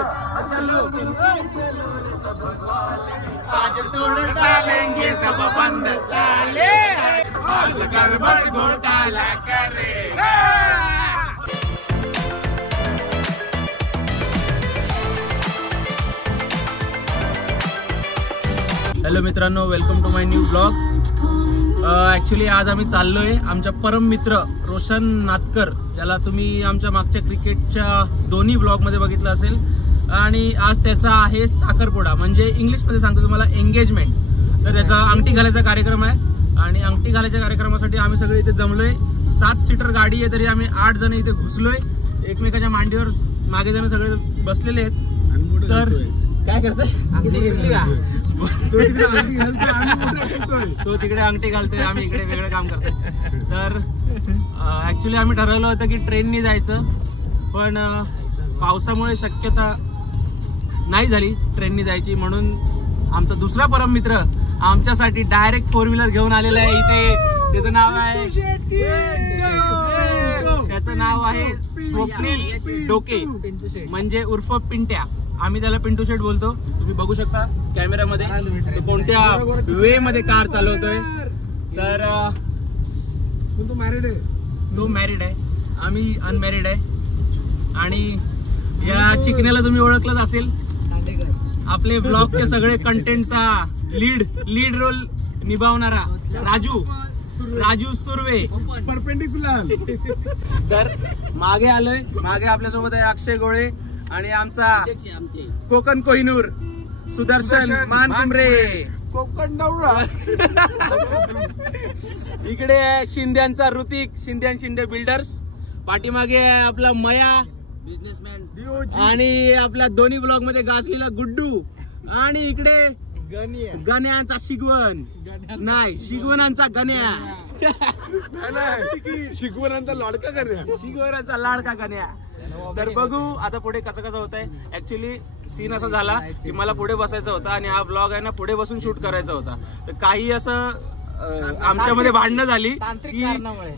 आज तोड़ डालेंगे सब बंद ताले, आज गड़बड़ घोटाला करेगा। हॅलो मित्रांनो, welcome to my new blog. Actually आज आम्ही चाललोय आमच्या परम मित्र रोशन नातकर, याला तुम्ही आमच्या मागच्या क्रिकेटच्या दोन्ही ब्लॉगमध्ये बघितलं असेल। आणि आज त्याचा आहे साखरपुडा, म्हणजे इंग्लिशमध्ये सांगतो तुम्हाला एंगेजमेंट। तर त्याचा अंगठी घालायचा कार्यक्रम आहे आणि अंगठी घालायच्या कार्यक्रमासाठी आम्ही सगळे इथे जमलोय। 7 सीटर गाडी आहे, तरी आम्ही 8 जण इथे घुसलोय। एकमेकाच्या मांडीवर मागे जण सगळे बसलेले आहेत। तर काय करताय? अंगठी घेतली का? तो तिकडे अंगठी घालतोय, आम्ही इकडे वेगळं काम करतोय। तर ऍक्च्युली आम्ही ठरवलं होतं की ट्रेननी जायचं, पण पावसामुळे शक्यता नाही झाली ट्रेननी जायची। म्हणून आमचा दुसरा परम मित्र आमच्यासाठी डायरेक्ट 4 व्हीलर घेऊन आलेला आहे इथे। त्याचं नाव आहे स्वप्नील डोके, म्हणजे उर्फ पिंट्या। आम्ही त्याला पिंटू शेट बोलतो। तुम्ही बघू शकता कॅमेऱ्यामध्ये कोणत्या वे मध्ये कार चालवतोय। तर तो मॅरिड आहे, आम्ही अनमॅरिड आहे। आणि या चिकण्याला तुम्ही ओळखलंच असेल, आपले ब्लॉगचे सगळे कंटेंटचा लीड रोल निभावणारा राजू सुर्वे परपेंडिक्युलर। तर मागे आलोय, मागे आपल्यासोबत आहे अक्षय गोळे आणि आमचा कोकण कोहिनूर सुदर्शन मानकुमरे, कोकण नवरा। इकडे शिंद्यांचा ऋतिक, शिंदे बिल्डर्स। पाठीमागे आहे आपला मया बिझनेसमॅन, आणि आपल्या दोन्ही ब्लॉग मध्ये गाजलेला गुड्डू। आणि इकडे गण्यांचा शिगवणांचा गण्या, शिगवणांचा लाडका गण्या। तर बघू आता पुढे कसं होत आहे। ऍक्च्युली सीन असा झाला की मला पुढे बसायचा होता आणि हा ब्लॉग आहे ना पुढे बसून शूट करायचा होता। तर काही असं आमच्यामध्ये भांडणं झाली,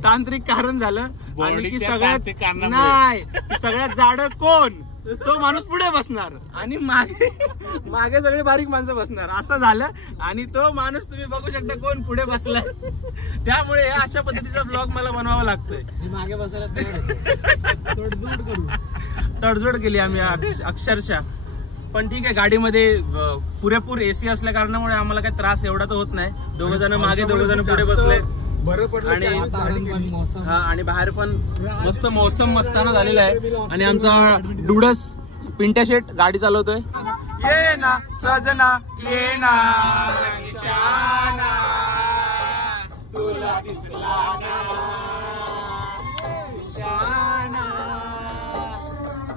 तांत्रिक कारण झालं, आणि की सगळ्यात जाड कोण, तो माणूस पुढे बसणार आणि मागे सगळे बारीक माणसं बसणार, असं झालं। आणि तो माणूस तुम्ही बघू शकता कोण पुढे बसलाय। त्यामुळे अशा पद्धतीचा ब्लॉग मला बनवावा लागतोय। मागे बसायला तडजोड केली आम्ही अक्षरशः। पण ठीक आहे, गाडीमध्ये पुरेपूर एसी असल्या कारणामुळे आम्हाला काही त्रास एवढा तर होत नाही। 2 जण मागे 2 जण पुढे बसले, आणि बाहेर पण मस्त मौसम मस्ताना झालेला आहे। आणि आमचा डुडस पिंट्या शेट गाडी चालवतोय। ये ना सजना ये ना, तुला दिसला ना,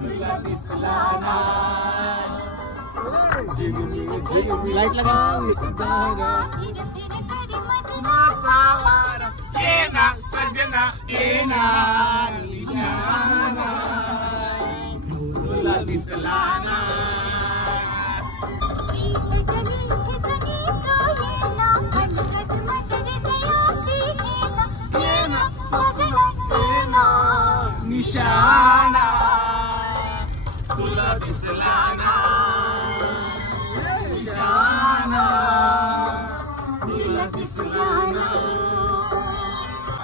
तुला दिसला ना, लाईट लगा, ये ना सजना ये ना, तुला दिसला ना, निशाना, तुला दिसला ना, निशाना, तुला दिसला ना।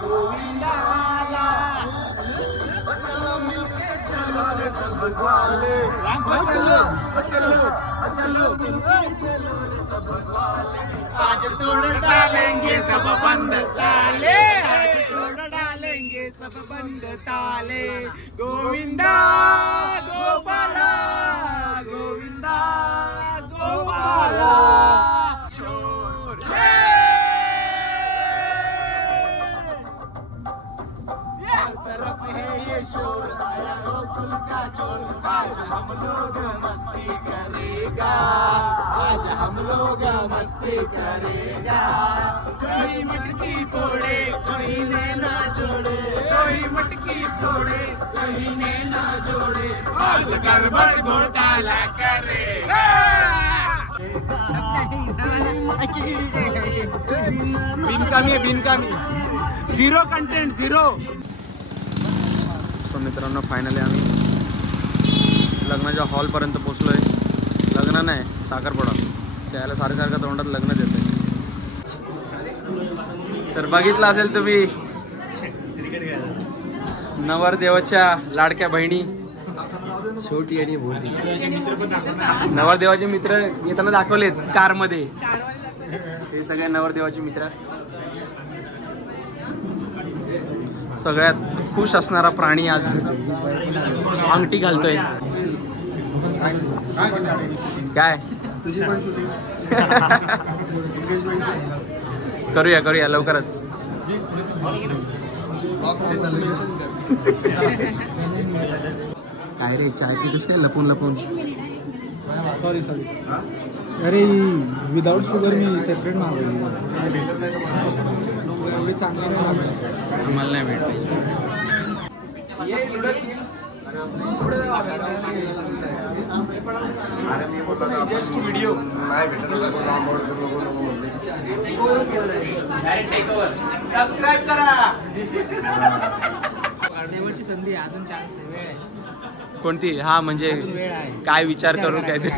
गोविंदाला आज तोड़ डालेंगे सब बंद ताले, आज तोड़ डालेंगे सब बंद ताले। गोविंदा गोपाला, गोविंदा गोपाला। तरफ है ये शोर, आया गोकुल का चोर। आज हम लोग मस्ती करेगा, आज हम लोग मस्ती करेगा। कोई मटकी तोड़े कोई नैना जोड़े, कोई मटकी तोड़े कोई नैना जोड़े, आज गड़बड़ घोटाला करेगा। बिनकामी झिरो कंटेंट झिरो। मित्रांनो फायनली आम्ही लग्नाच्या हॉलपर्यंत पोचलोय. लग्न नाही, साखरपुडा. त्याला सारखं तोंडात लग्नच येते. तर बघितलं असेल तुम्ही नवरदेवाच्या लाडक्या बहिणी, छोटी आणि मोठी. नवरदेवाचे मित्र येताना दाखवलेत कारमध्ये. हे सगळे नवरदेवाचे मित्र. सगळ्यात खुश असणारा प्राणी आज अंगठी घालतोय. काय करूया लवकरच. काय रे, चाय पितोस काय लपून लपून? सॉरी अरे विदाउट शुगर मी सेपरेट मागवली. चांगलं नाही, आम्हाला नाही भेटले. जस्ट व्हिडिओ सबस्क्राईब करा. शेवटची संधी, अजून चान्स आहे, वेळ आहे. कोणती? हा म्हणजे वेळ आहे. काय विचार करू काय ते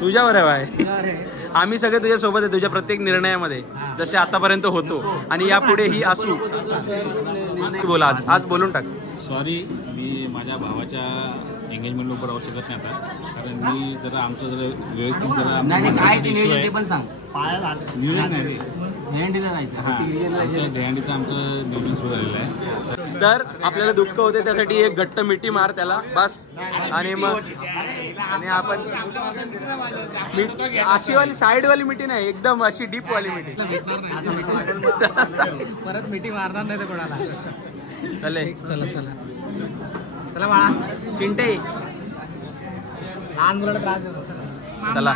तुझ्यावर आहे बाय. आम्ही सगळे तुझ्या सोबत आहे, तुझ्या प्रत्येक निर्णयामध्ये, जसे आतापर्यंत होतो आणि यापुढेही असू. बोला, आज बोलून टाक. सॉरी, मी माझ्या भावाच्या एंगेजमेंट लवकर राहू शकत नाही आता, कारण मी जरा आमचं जरा वैयक्तिक जरा काय ते पण सांग. नियोजन नाही, दहीहंडीला जायचं. दहीहंडीचं आमचं नियोजन सुरू झालेलं आहे. तर आपल्याला दुःख होते, त्यासाठी एक घट्ट मिठी मार त्याला बस. आणि मग आपण अशी वाली साईड वाली मिठी नाही, एकदम अशी डीप वाली मिठी. परत मिठी मारणार नाही तर कोणाला. चले, चला बाळा, चिंटे लहान मुलाला त्रास देतो. चला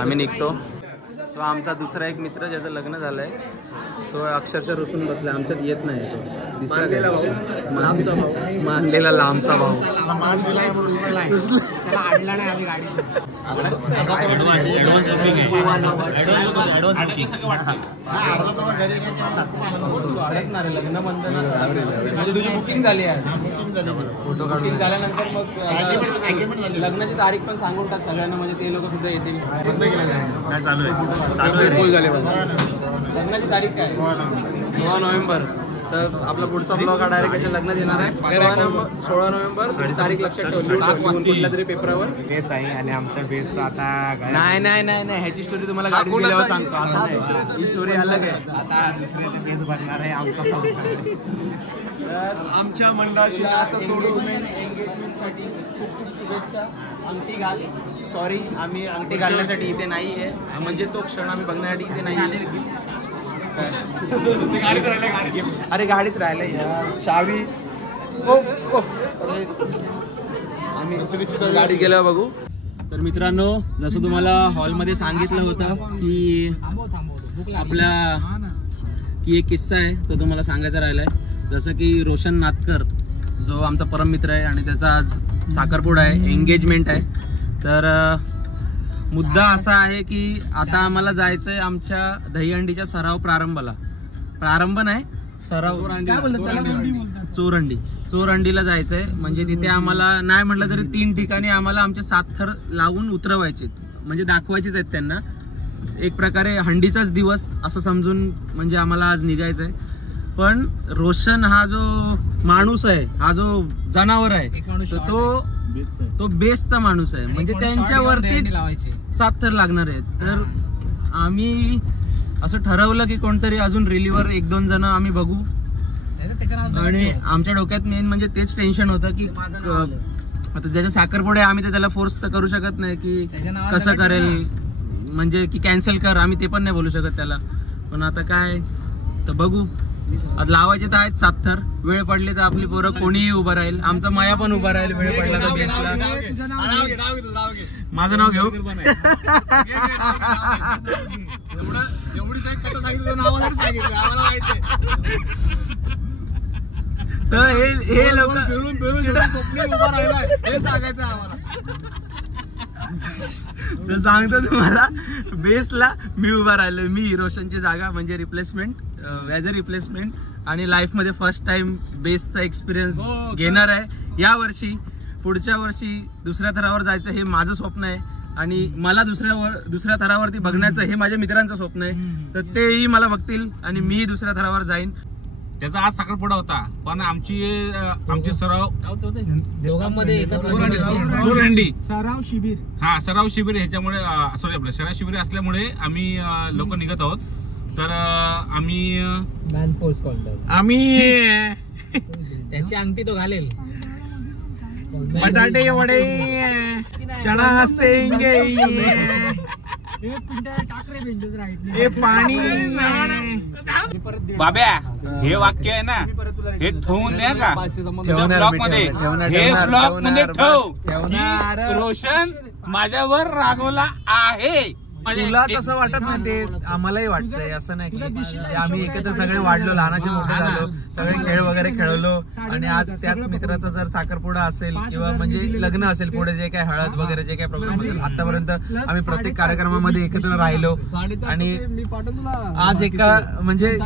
आम्ही निघतो. तो आमचा दुसरा एक मित्र ज्याचं लग्न झालंय, तो अक्षरशः रुसून बसलाय. आमच्यात येत नाही तो. मानलेला भाऊ, लांबचा भाऊ, मानलेला लांबचा भाऊ. त्याला आणला नाही आम्ही गाडीत. लग्न बंद म्हणजे तुझी बुकिंग झाली आहे. फोटो बुकिंग झाल्यानंतर मग लग्नाची तारीख पण सांगून टाक सगळ्यांना, म्हणजे ते लोक सुद्धा येतील. लग्नाची तारीख काय? 16 नोव्हेंबर. तर आपला पुढचा ब्लॉग हा डायरेक्ट याच्या लग्नात येणार आहे. 16 नोव्हेंबर तारीख लक्षात ठेवली कुठल्या तरी पेपरावर. बेस आहे आणि आमच्या बेसचा आता नाही ह्याची स्टोरी तुम्हाला गाडी गेल्यावर सांगतो. आता नाही, ही स्टोरी अलग आहे. आता दुसऱ्याचे बेस भरणार आहे आमचा. आमच्या मंडळाशी एंगेजमेंटसाठी खूप शुभेच्छा. अंगठी घाल. सॉरी, आम्ही अंगठी घालण्यासाठी इथे नाही आहे, म्हणजे तो क्षण आम्ही बघण्यासाठी इथे नाही आहे. अरे गाडीत राहिलंय चावी. आम्ही गाडी गेल्यावर बघू. तर मित्रांनो, जसं तुम्हाला हॉलमध्ये सांगितलं होतं की की एक किस्सा आहे, तो तुम्हाला सांगायचा राहिलाय. जसं की रोशन नातकर जो आमचा परम मित्र आहे आणि त्याचा आज साखरपुडा आहे, एंगेजमेंट आहे. तर मुद्दा असा आहे की आता आम्हाला जायचं आहे आमच्या दहीहंडीच्या सराव प्रारंभाला. प्रारंभ नाही, सराव काय बोलतात, चोरहंडीला जायचंय. म्हणजे तिथे आम्हाला नाही म्हटलं तरी 3 ठिकाणी आम्हाला आमचे सातखर लावून उतरवायचे, म्हणजे दाखवायचेच आहेत त्यांना. एक प्रकारे हंडीचाच दिवस असं समजून म्हणजे आम्हाला आज निघायचंय. पण रोशन हा जो माणूस आहे, हा जो जनावर आहे, तो बेसचा माणूस आहे. म्हणजे त्यांच्यावरतीच 7 थर लागणार आहेत. तर आम्ही असं ठरवलं की कोणतरी अजून रिलीवर 1-2 जण आम्ही बघू. आणि आमच्या डोक्यात मेन म्हणजे तेच टेन्शन होतं की आता ज्याच्या साखरपुडे आम्ही तर त्याला फोर्स तर करू शकत नाही की कसं करेल, म्हणजे की कॅन्सल कर, आम्ही ते पण नाही बोलू शकत त्याला. पण आता काय तर बघू. आज लावायचे तर आहेत 7 थर. वेळ पडली तर आपली पोरं कोणीही उभं राहील. आमचा माया पण उभा राहील वेळ पडला तर बेसला. माझं नाव घेऊ. हे लोक तर सांगतो तुम्हाला, बेसला मी उभा राहिलो. मी रोशनची जागा म्हणजे रिप्लेसमेंट, ॲज अ रिप्लेसमेंट. आणि लाईफमध्ये फर्स्ट टाइम बेसचा एक्सपिरियन्स घेणार आहे या वर्षी. पुढच्या वर्षी दुसऱ्या थरावर जायचं हे माझं स्वप्न आहे आणि मला दुसऱ्या थरावरती बघण्याचं हे माझ्या मित्रांचं स्वप्न आहे. तर तेही मला बघतील आणि मी दुसऱ्या थरावर जाईन. त्याचा आज साखरपुडा होता, पण आमची सराव दोघांमध्ये चोरहंडी सराव शिबिर सराव शिबिर ह्याच्यामुळे सॉरी आपलं सराव शिबिर असल्यामुळे आम्ही लोक निघत आहोत. तर आम्ही त्याची अंगठी तो घालेल. बटाटे वडे चणा शेंगे हे पाणी. बाब्या हे वाक्य आहे ना, हे ठेवून द्या का ब्लॉग मध्ये, हे ब्लॉग मध्ये ठेव की रोशन माझ्यावर रागवला आहे. तुला तसं वाटत नाही, ते आम्हालाही वाटतंय. असं नाही की आम्ही एकत्र सगळे वाढलो, लहानाचे मोठे झालो, सगळे खेळ वगैरे खेळलो आणि आज त्याच मित्राचा जर साखरपुडा असेल किंवा म्हणजे लग्न असेल, पुढे जे काय हळद वगैरे जे काय प्रोग्राम असेल, आतापर्यंत आम्ही प्रत्येक कार्यक्रमामध्ये एकत्र राहिलो आणि आज एका म्हणजे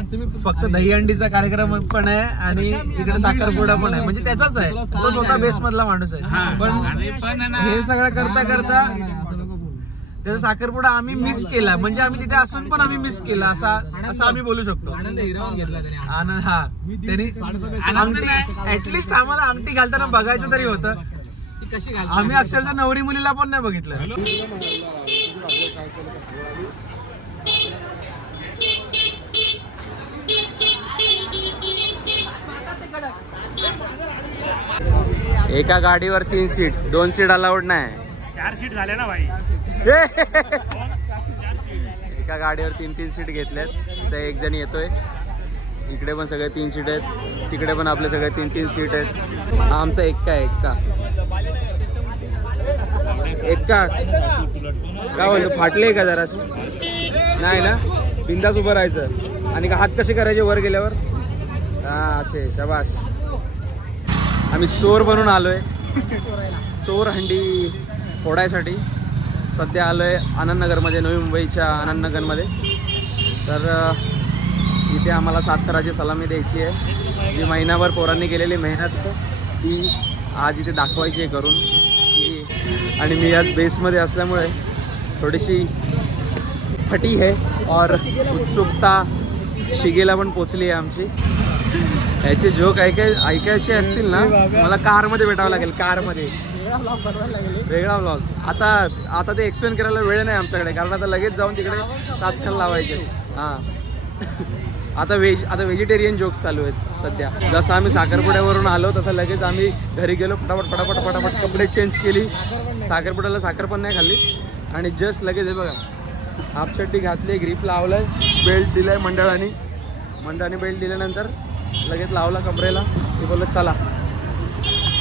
फक्त दहीहंडीचा कार्यक्रम पण आहे आणि इकडे साखरपुडा पण आहे. म्हणजे त्याचाच आहे, तो स्वतः बेस मधला माणूस आहे. पण हे सगळं करता करता त्याचा साखरपुडा आम्ही मिस केला. म्हणजे आम्ही तिथे असून पण आम्ही मिस केला असं आम्ही बोलू शकतो. आनंद हा त्यांनी अंगठी ऍटलिस्ट आम्हाला अंगठी घालताना बघायचं तरी होतं. आम्ही अक्षरशः नवरी मुलीला पण नाही बघितलं. एका गाडीवर 3 सीट, 2 सीट अलाउड नाही. 4 सीट झाले ना भाई. एका गाडीवर 3 सीट घेतल्यात. एक जण येतोय, इकडे पण सगळे 3 सीट आहेत, तिकडे पण आपले सगळे 3 सीट आहेत. आमचा एक्का काय बोलतो, फाटले का जरा? नाही ना, बिंदास उभं राहायचं आणि हात कसे करायचे वर गेल्यावर. हा असे शाबास. आम्ही चोर बनून आलोय, चोर हंडी फोडायसाठी. सध्या आलोय आनंदनगरमध्ये, नवी मुंबईच्या आनंदनगरमध्ये. तर इथे आम्हाला 7 थराची सलामी द्यायची आहे. जी महिनाभर पोरांनी केलेली मेहनत ती आज इथे दाखवायची आहे करून. आणि मी आज बेसमध्ये असल्यामुळे थोडीशी फटी आहे और उत्सुकता शिगेला पण पोचली आहे आमची. याचे जोक ऐकायचे असतील ना, मला कारमध्ये भेटावं लागेल, कारमध्ये वेगळा व्लॉग. आता ते एक्सप्लेन करायला वेळ नाही आमच्याकडे, कारण आता लगेच जाऊन तिकडे 7 खाल लावायचे. हां आता व्हेजिटेरियन जोक्स चालू आहेत सध्या. जसं आम्ही साखरपुड्यावरून आलो तसं लगेच आम्ही घरी गेलो, फटाफट कपडे चेंज केली. साखरपुड्याला साखर पण नाही खाल्ली आणि जस्ट लगेच हे बघा हाफ चड्डी घातली, ग्रीप लावलाय, बेल्ट दिलाय मंडळाने बेल्ट दिल्यानंतर लगेच लावला कमरेला. ते बोलत चला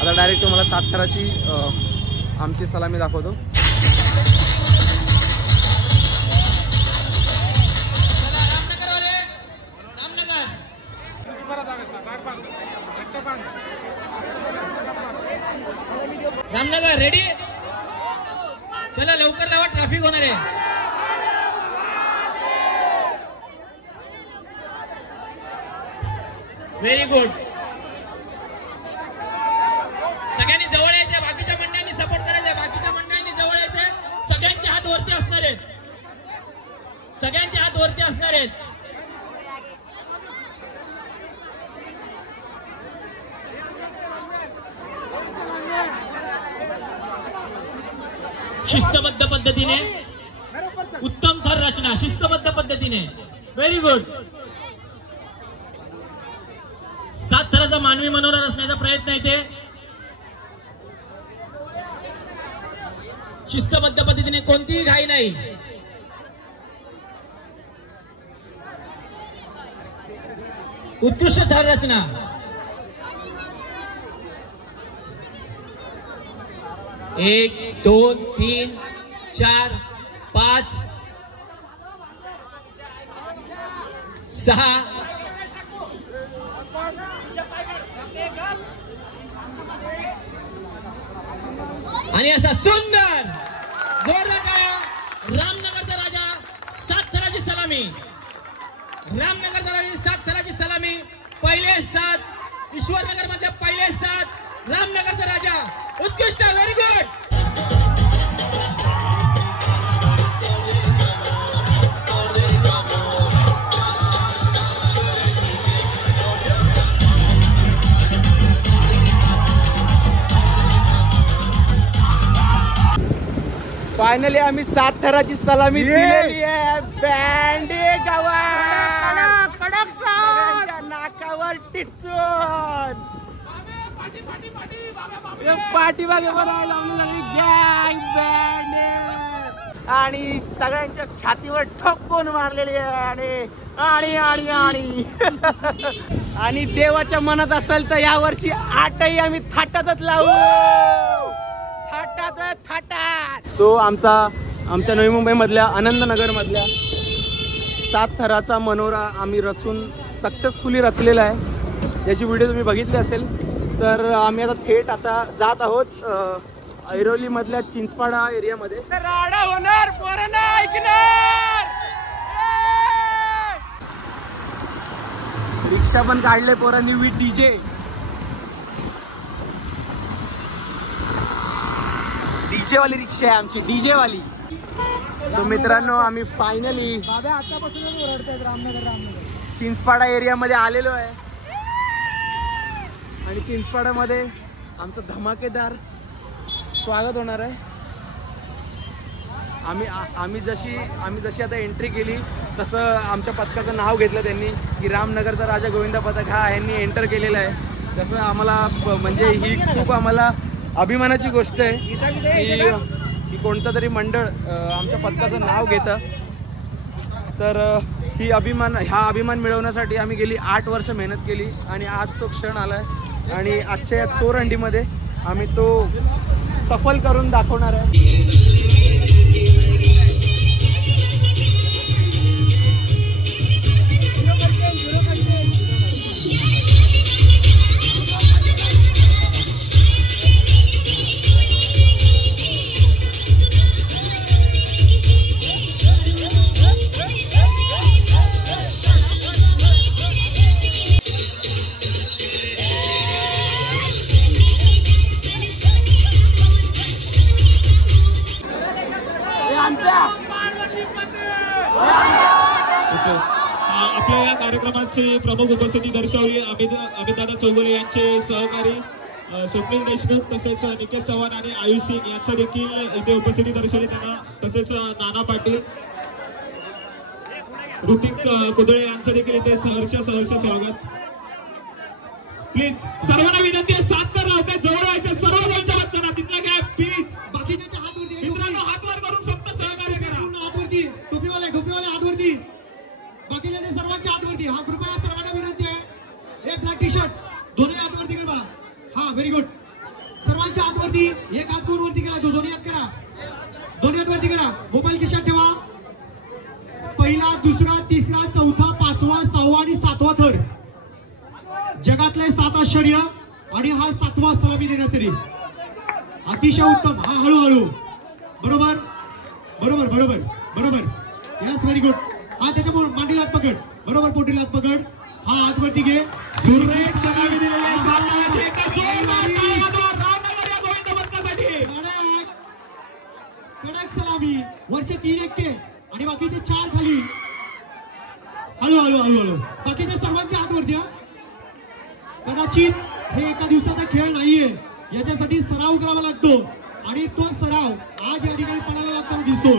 आता डायरेक्ट तुम्हाला 7 थराची आमची सलामी दाखवतो. रामनगर रेडी, चला लवकर लावा, ट्रॅफिक होणार आहे. Very good. सगळ्यांनी जवळ यायचे, बाकीच्या मंडळांनी सपोर्ट करायचा, बाकीच्या मंडळांनी जवळ यायचे. सगळ्यांचे हात वरती असणार आहेत, सगळ्यांचे हात वरती असणार आहेत. शिस्तबद्ध पद्धतीने उत्तम थर रचना, शिस्तबद्ध पद्धतीने. Very good. 7 थराचा मानवी मनोरा रचण्याचा प्रयत्न आहे ते. शिस्तबद्ध पद्धतीने, कोणतीही घाई नाही. उत्कृष्ट थर रचना. एक, 2, 3, 4, 5, 6. आणि असा सुंदर जोरदार टाळ्या. रामनगरचा राजा 7 थराची सलामी. रामनगरचा राजा 7 थराची सलामी. पहिले 7, ईश्वरनगर मध्ये पहिले 7, रामनगरचा राजा उत्कृष्ट, व्हेरी गुड. फायनली आम्ही 7 थराची सलामी दिलेली आहे. बँडे गावात कडक सगळ्यांच्या नाकावर टिचून पाठीमागे बनायला आपली गँग बँड आणि सगळ्यांच्या छातीवर ठोकून मारलेली आहे. आणि आणि आणि आणि देवाच्या मनात असेल तर या वर्षी 8ही आम्ही थाटातच लावू. सो आमच्या नवी मुंबई मधल्या आनंदनगर मधल्या 7 थराचा मनोरा आम्ही रचून सक्सेसफुली रचलेला आहे. याची व्हिडिओ तुम्ही बघितली असेल. तर आम्ही आता थेट जात आहोत ऐरोली मधल्या चिंचपाडा एरियामध्ये. राडा होणार, पोरांना ऐकणार. रिक्षा पण काढले पोरांनी विथ डीजे. डीजे वाली रिक्षा आहे आमची, डीजे वाली. सो मित्रांनो आम्ही फायनली चिंचपाडा एरियामध्ये आलेलो आहे आणि चिंचपाड्यामध्ये आमचं धमाकेदार स्वागत होणार आहे. आम्ही जशी आता एंट्री केली तसं आमच्या पथकाचं नाव घेतलं त्यांनी की रामनगरचा राजा गोविंदा पथक हा यांनी एंटर केलेला आहे. जसं आम्हाला म्हणजे ही खूप आम्हाला अभिमानाची गोष्ट आहे की कोणतं तरी मंडळ आमच्या पथकाचं नाव घेतं. तर हा अभिमान मिळवण्यासाठी आम्ही गेली 8 वर्ष मेहनत केली आणि आज तो क्षण आलाय आणि आजच्या या चोरंडीमध्ये आम्ही तो सफल करून दाखवणार आहे. आपल्या या कार्यक्रमाची प्रमुख उपस्थिती दर्शवली अमितदादा चौगुले यांचे सहकारी स्वप्नील देशमुख तसेच निकेत चव्हाण आणि आयुष सिंग यांचं देखील इथे उपस्थिती दर्शवली त्यांना. तसेच नाना पाटील, ऋतिक कुदळे यांचं देखील इथे सहर्ष स्वागत. प्लीज सर्वांना विनंती आहे 7 तर लावते जवळ व्हायचे सर्व त्यांच्या हाताना तिथला काय प्लीज बाकीच्या हातवरती मित्रांनो हात वर करून फक्त सहकार्य करा. हातवरती टोपीवाले हातवरती बाकीच्या सर्वांच्या हातवरती. हा कृपया सर्वांना विनंती आहे. एक ब्लॅक टी शर्ट दोन्ही हातवरती करा. हा व्हेरी गुड. सर्वांच्या हातवरती एक हात वरती करा, दोन्ही हात करा, दोन्ही हात वरती करा. मोबाईल खिशात ठेवा. पहिला, दुसरा, तिसरा, चौथा, 5वा, 6वा आणि 7वा थर. जगातले 7 आश्चर्य आणि हा 7वा सलामी देण्यासाठी. अतिशय उत्तम. हा हळूहळू. बरोबर बरोबर बरोबर बरोबर. Yes very good. हा त्याच्या मांडीला हात पकड. बरोबर पोटीला हात पकड. हा हात वरती घे. कडक सलामी. वरचे 3 एक्के आणि बाकीचे 4 खाली. हळूहळू. बाकीच्या सर्वांच्या हात वरती. कदाचित हे एका दिवसाचा खेळ नाहीये. याच्यासाठी सराव करावा लागतो आणि तो सराव आज या ठिकाणी पडायला लागताना दिसतो.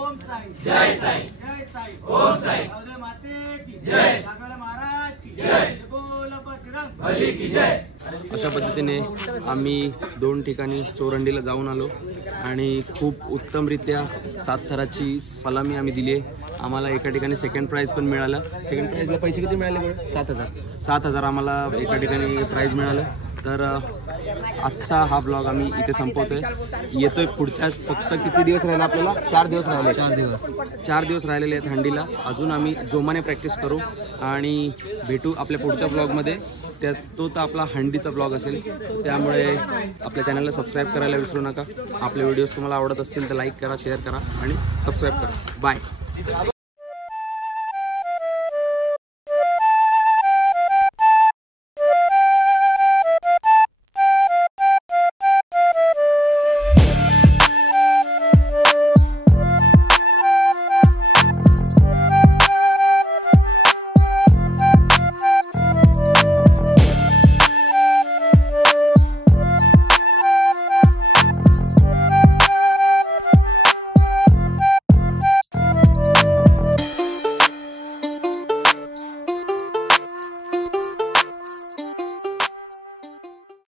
ओम साई, जय साई, जय साई, ओम साई, माते की जय, महाराज की जय, बोल बजरंग बली की जय. अशा पद्धतीने आम्ही 2 ठिकाणी चोरंडीला जाऊन आलो आणि खूप उत्तमरित्या 7 थराची सलामी आम्ही दिली आहे. आम्हाला एका ठिकाणी सेकंड प्राइज पण मिळालं. सेकंड प्राइजला पैसे किती मिळाले बरं? 7,000 आम्हाला एका ठिकाणी प्राइज मिळालं. तर आजचा हा ब्लॉग आम्ही इथे संपवतोय. येतोय पुढच्या फक्त किती दिवस राहिले आपल्याला? 4 दिवस राहिले. 4 दिवस राहिलेले आहेत थंडीला. अजून आम्ही जोमाने प्रॅक्टिस करू आणि भेटू आपल्या पुढच्या ब्लॉगमध्ये. तो तर आपला हंडीचा ब्लॉग असेल. त्यामुळे आपल्या चॅनलला सबस्क्राईब करायला विसरू नका. आपले व्हिडिओज तुम्हाला आवडत असतील तर लाईक करा, शेअर करा आणि सबस्क्राईब करा. बाय.